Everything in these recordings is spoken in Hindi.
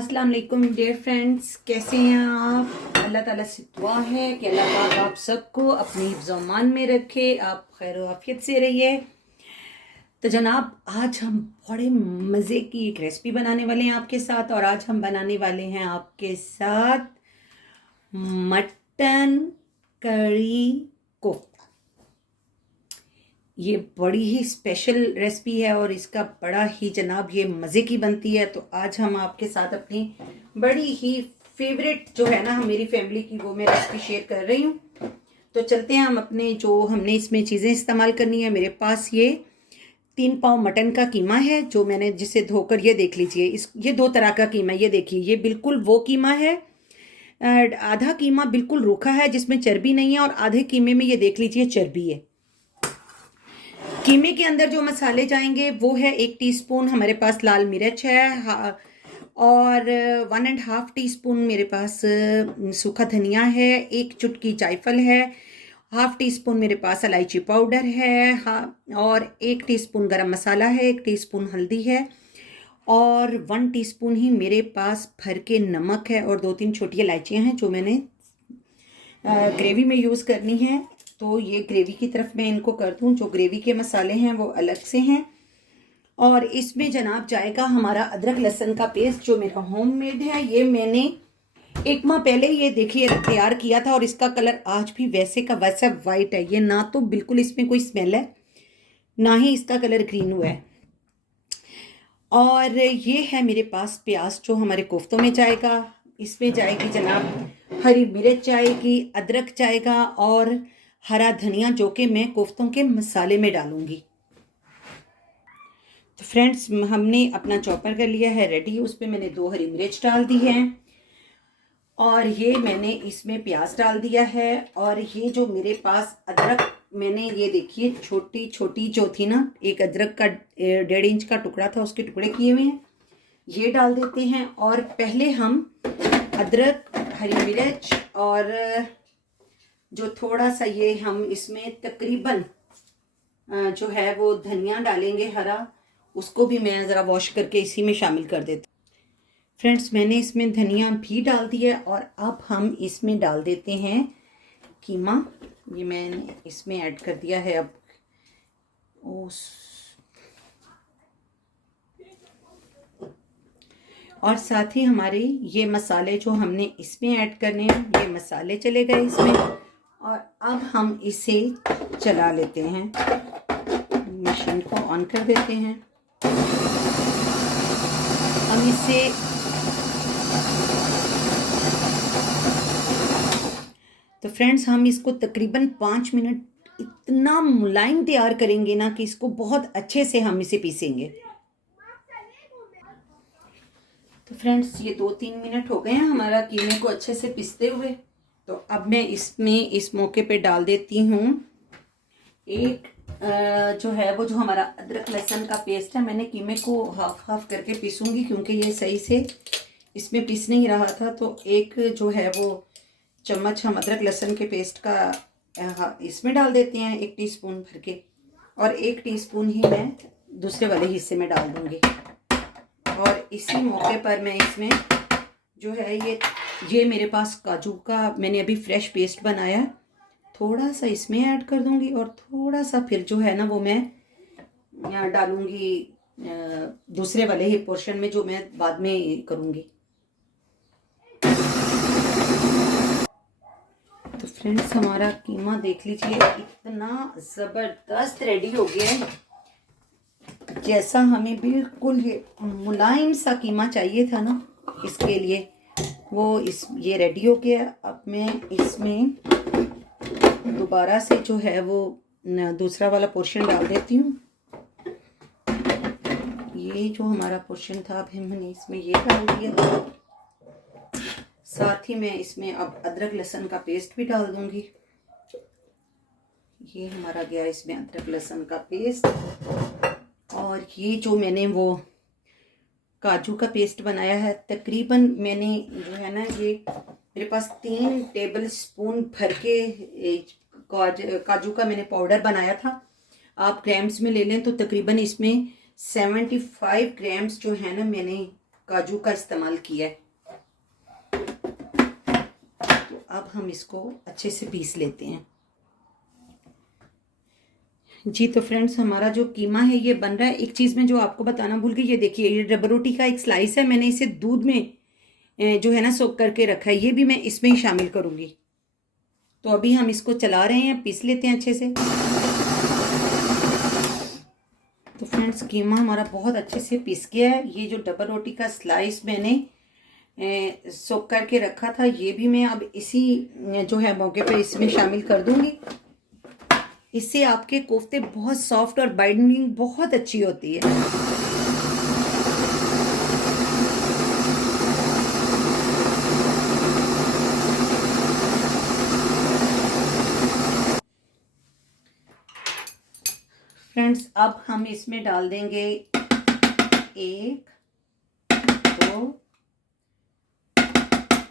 अस्सलाम वालेकुम डियर फ्रेंड्स, कैसे हैं आप। अल्लाह ताला से दुआ है कि अल्लाह पाक आप सबको अपनी हिफ्ज़-ओ-अमान में रखे, आप खैर आफियत से रहिए। तो जनाब, आज हम बड़े मज़े की एक रेसिपी बनाने वाले हैं आपके साथ, और आज हम बनाने वाले हैं आपके साथ मटन करी कोफ्ता। ये बड़ी ही स्पेशल रेसिपी है और इसका बड़ा ही जनाब ये मज़े की बनती है। तो आज हम आपके साथ अपनी बड़ी ही फेवरेट जो है ना मेरी फैमिली की, वो मैं रेसिपी शेयर कर रही हूँ। तो चलते हैं हम अपने जो हमने इसमें चीज़ें इस्तेमाल करनी है। मेरे पास ये 3 पाव मटन का कीमा है जो मैंने जिसे धोकर, ये देख लीजिए, ये 2 तरह का कीमा, ये देखिए, ये बिल्कुल वो कीमा है। आधा कीमा बिल्कुल रूखा है जिसमें चर्बी नहीं है, और आधे कीमे में ये देख लीजिए चर्बी है। कीमे के अंदर जो मसाले जाएंगे वो है 1 टीस्पून हमारे पास लाल मिर्च है, और 1.5 टीस्पून मेरे पास सूखा धनिया है, 1 चुटकी जायफल है, 1/2 टीस्पून मेरे पास इलायची पाउडर है, और 1 टीस्पून गरम मसाला है, 1 टीस्पून हल्दी है, और 1 टीस्पून ही मेरे पास भर के नमक है, और 2-3 छोटी इलायचियाँ हैं जो मैंने ग्रेवी में यूज़ करनी है। तो ये ग्रेवी की तरफ मैं इनको कर दूं। जो ग्रेवी के मसाले हैं वो अलग से हैं, और इसमें जनाब जाएगा हमारा अदरक लहसुन का पेस्ट जो मेरा होममेड है। ये मैंने 1 माह पहले ये देखिए तैयार किया था, और इसका कलर आज भी वैसे का वैसा वाइट है। ये ना तो बिल्कुल इसमें कोई स्मेल है, ना ही इसका कलर ग्रीन हुआ है। और ये है मेरे पास प्याज जो हमारे कोफ्तों में जाएगा। इसमें जाएगी जनाब हरी मिर्च जाएगी, अदरक जाएगा, और हरा धनिया जो कि मैं कोफ्तों के मसाले में डालूंगी। तो फ्रेंड्स, हमने अपना चॉपर कर लिया है रेडी, उस पर मैंने 2 हरी मिर्च डाल दी है, और ये मैंने इसमें प्याज डाल दिया है। और ये जो मेरे पास अदरक, मैंने ये देखिए छोटी छोटी जो थी ना, एक अदरक का 1.5 इंच का टुकड़ा था, उसके टुकड़े किए हुए हैं, ये डाल देते हैं। और पहले हम अदरक, हरी मिर्च और जो थोड़ा सा ये हम इसमें तकरीबन जो है वो धनिया डालेंगे हरा, उसको भी मैं ज़रा वॉश करके इसी में शामिल कर देती हूँ। फ्रेंड्स, मैंने इसमें धनिया भी डाल दिया, और अब हम इसमें डाल देते हैं कीमा। ये मैंने इसमें ऐड कर दिया है। अब और साथ ही हमारे ये मसाले जो हमने इसमें ऐड करने हैं, ये मसाले चले गए इसमें। और अब हम इसे चला लेते हैं, मशीन को ऑन कर देते हैं। हम इसे तो फ्रेंड्स, हम इसको तकरीबन 5 मिनट इतना मुलायम तैयार करेंगे ना कि इसको बहुत अच्छे से हम इसे पीसेंगे। तो फ्रेंड्स, ये 2-3 मिनट हो गए हैं हमारा कीमे को अच्छे से पीसते हुए। तो अब मैं इसमें इस मौके पे डाल देती हूँ एक जो है वो जो हमारा अदरक लहसुन का पेस्ट है। मैंने कीमे को हाफ करके पीसूंगी क्योंकि ये सही से इसमें पीस नहीं रहा था। तो एक जो है वो चम्मच हम अदरक लहसुन के पेस्ट का इसमें डाल देते हैं, 1 टीस्पून भर के, और 1 टीस्पून ही मैं दूसरे वाले हिस्से में डाल दूंगी। और इसी मौके पर मैं इसमें जो है ये मेरे पास काजू का मैंने अभी फ्रेश पेस्ट बनाया, थोड़ा सा इसमें ऐड कर दूंगी, और थोड़ा सा फिर जो है ना वो मैं यहाँ डालूंगी दूसरे वाले ही पोर्शन में जो मैं बाद में करूंगी। तो फ्रेंड्स, हमारा कीमा देख लीजिए इतना ज़बरदस्त रेडी हो गया है, जैसा हमें बिल्कुल ये मुलायम सा कीमा चाहिए था ना, इसके लिए वो ये रेडी हो गया। अब मैं इसमें दोबारा से जो है वो दूसरा वाला पोर्शन डाल देती हूँ। ये जो हमारा पोर्शन था, अब हमने इसमें ये डाल दिया। साथ ही मैं इसमें अब अदरक लहसुन का पेस्ट भी डाल दूंगी। ये हमारा गया इसमें अदरक लहसुन का पेस्ट, और ये जो मैंने वो काजू का पेस्ट बनाया है, तकरीबन मैंने जो है ना ये मेरे पास 3 टेबल स्पून भर के काजू का मैंने पाउडर बनाया था। आप ग्राम्स में ले लें तो तकरीबन इसमें 75 ग्राम्स जो है ना मैंने काजू का इस्तेमाल किया है। तो अब हम इसको अच्छे से पीस लेते हैं। जी तो फ्रेंड्स, हमारा जो कीमा है ये बन रहा है। एक चीज़ मैं जो आपको बताना भूल गई, ये देखिए, ये रबर रोटी का एक स्लाइस है। मैंने इसे दूध में जो है ना सोक करके रखा है, ये भी मैं इसमें ही शामिल करूँगी। तो अभी हम इसको चला रहे हैं, पीस लेते हैं अच्छे से। तो फ्रेंड्स, कीमा हमारा बहुत अच्छे से पीस गया है। ये जो डबल रोटी का स्लाइस मैंने सोक करके रखा था, ये भी मैं अब इसी जो है मौके पे इसमें शामिल कर दूंगी। इससे आपके कोफ्ते बहुत सॉफ्ट और बाइंडिंग बहुत अच्छी होती है। फ्रेंड्स, अब हम इसमें डाल देंगे 1 2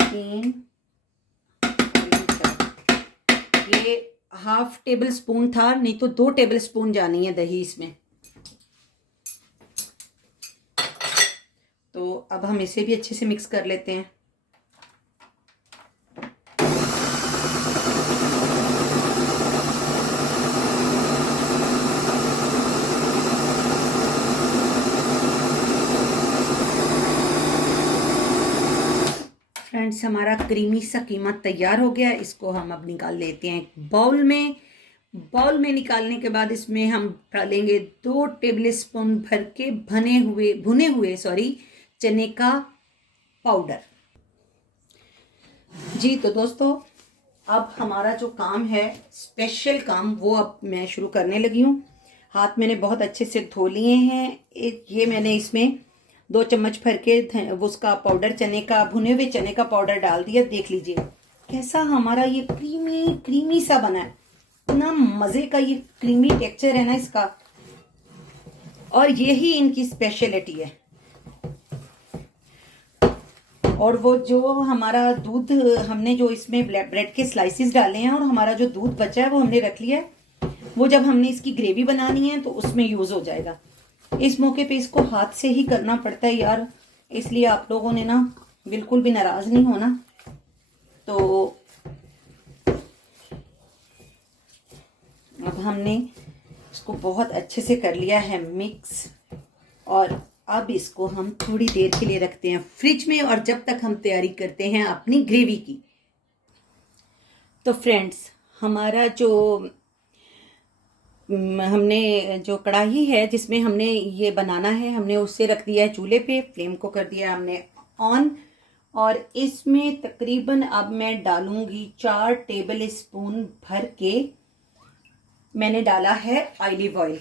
3 ये हाफ टेबल स्पून था, नहीं तो 2 टेबल स्पून जानी है दही इसमें। तो अब हम इसे भी अच्छे से मिक्स कर लेते हैं। फ्रेंड्स, हमारा क्रीमी सा कीमा तैयार हो गया। इसको हम अब निकाल लेते हैं बाउल में। बाउल में निकालने के बाद इसमें हम डालेंगे 2 टेबल स्पून भर के भुने हुए चने का पाउडर। जी तो दोस्तों, अब हमारा जो काम है, स्पेशल काम, वो अब मैं शुरू करने लगी हूँ। हाथ मैंने बहुत अच्छे से धो लिए हैं। ये मैंने इसमें 2 चम्मच भर के उसका पाउडर, चने का, भुने हुए चने का पाउडर डाल दिया। देख लीजिए कैसा हमारा ये क्रीमी क्रीमी सा बना है। इतना मजे का ये क्रीमी टेक्सचर है ना इसका, और यही इनकी स्पेशलिटी है। और वो जो हमारा दूध, हमने जो इसमें ब्रेड के स्लाइसेस डाले हैं और हमारा जो दूध बचा है वो हमने रख लिया है। वो जब हमने इसकी ग्रेवी बनानी है तो उसमें यूज हो जाएगा। इस मौके पे इसको हाथ से ही करना पड़ता है यार, इसलिए आप लोगों ने ना बिल्कुल भी नाराज नहीं होना। तो अब हमने इसको बहुत अच्छे से कर लिया है मिक्स, और अब इसको हम थोड़ी देर के लिए रखते हैं फ्रिज में, और जब तक हम तैयारी करते हैं अपनी ग्रेवी की। तो फ्रेंड्स, हमारा जो हमने जो कढ़ाई है जिसमें हमने ये बनाना है, हमने उससे रख दिया है चूल्हे पे। फ्लेम को कर दिया हमने ऑन, और इसमें तकरीबन अब मैं डालूंगी 4 टेबल स्पून भर के मैंने डाला है ऑलिव ऑयल।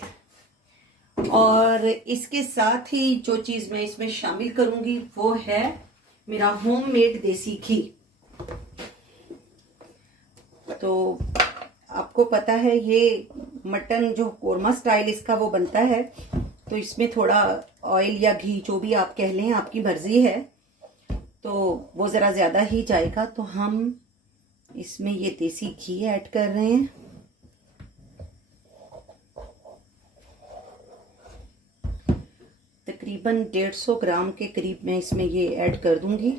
और इसके साथ ही जो चीज़ मैं इसमें शामिल करूंगी वो है मेरा होममेड देसी घी। तो आपको पता है ये मटन जो कोरमा स्टाइल इसका वो बनता है, तो इसमें थोड़ा ऑयल या घी जो भी आप कह लें, आपकी मर्जी है, तो वो ज़रा ज़्यादा ही जाएगा। तो हम इसमें ये देसी घी ऐड कर रहे हैं। तकरीबन 150 ग्राम के करीब मैं इसमें ये ऐड कर दूंगी।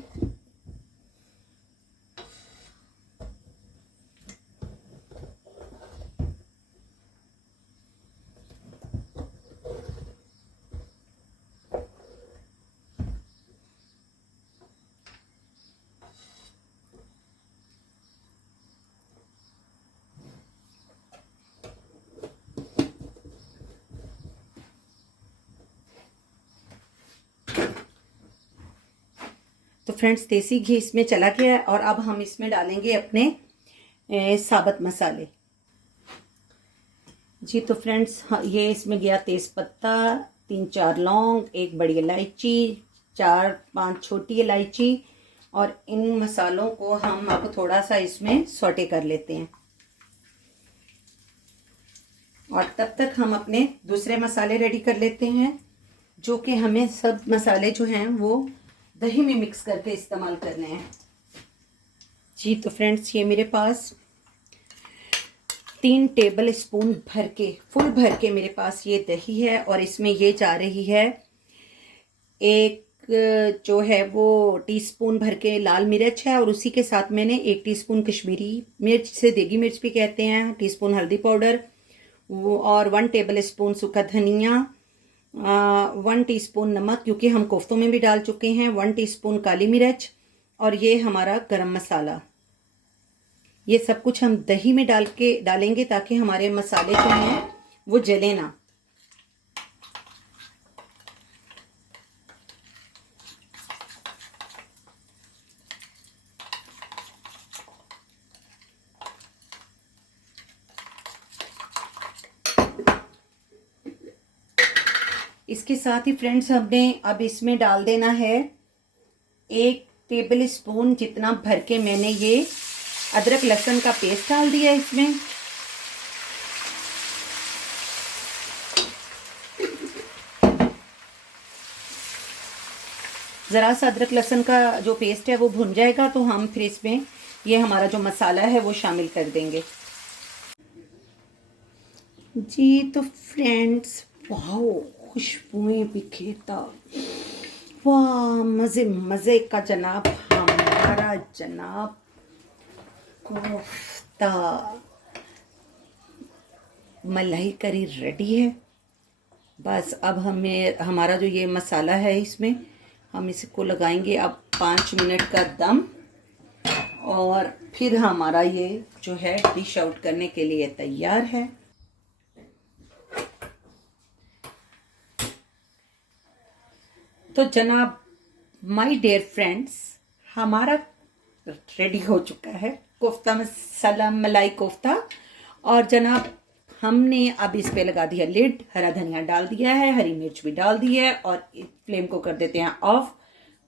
तो फ्रेंड्स, देसी घी इसमें चला गया है, और अब हम इसमें डालेंगे अपने साबुत मसाले। जी तो फ्रेंड्स, ये इसमें गया तेज़पत्ता, 3-4 लौंग, 1 बड़ी इलायची, 4-5 छोटी इलायची, और इन मसालों को हम अब थोड़ा सा इसमें सौटे कर लेते हैं। और तब तक हम अपने दूसरे मसाले रेडी कर लेते हैं, जो कि हमें सब मसाले जो हैं वो दही में मिक्स करके इस्तेमाल करने हैं। जी तो फ्रेंड्स, ये मेरे पास 3 टेबल स्पून भर के, फुल भर के मेरे पास ये दही है, और इसमें ये जा रही है 1 जो है वो टीस्पून भर के लाल मिर्च है, और उसी के साथ मैंने 1 टीस्पून कश्मीरी मिर्च से देगी मिर्च भी कहते हैं, टीस्पून हल्दी पाउडर वो, और 1 टेबल स्पून सूखा धनिया, 1 टीस्पून नमक क्योंकि हम कोफ्तों में भी डाल चुके हैं, 1 टीस्पून काली मिर्च, और ये हमारा गरम मसाला। ये सब कुछ हम दही में डालेंगे ताकि हमारे मसाले जो हैं वो जले ना। इसके साथ ही फ्रेंड्स हमने अब इसमें डाल देना है 1 टेबल स्पून जितना भर के मैंने ये अदरक लहसुन का पेस्ट डाल दिया इसमें। ज़रा सा अदरक लहसुन का जो पेस्ट है वो भुन जाएगा तो हम फिर इसमें ये हमारा जो मसाला है वो शामिल कर देंगे। जी तो फ्रेंड्स, वाह खुशबुएं बिखेरता, वाह मज़े मज़े का जनाब हमारा जनाब कोफ्ता मलाई करी रेडी है। बस अब हमारा जो ये मसाला है इसमें हम इसको लगाएंगे अब 5 मिनट का दम, और फिर हमारा ये जो है डिश आउट करने के लिए तैयार है। तो जनाब माय डियर फ्रेंड्स, हमारा रेडी हो चुका है कोफ्ता मसाला मलाई कोफ्ता, और जनाब हमने अब इस पे लगा दिया लिड, हरा धनिया डाल दिया है, हरी मिर्च भी डाल दी है, और फ्लेम को कर देते हैं ऑफ,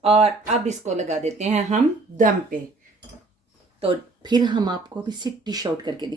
और अब इसको लगा देते हैं हम दम पे। तो फिर हम आपको अभी से डिश आउट करके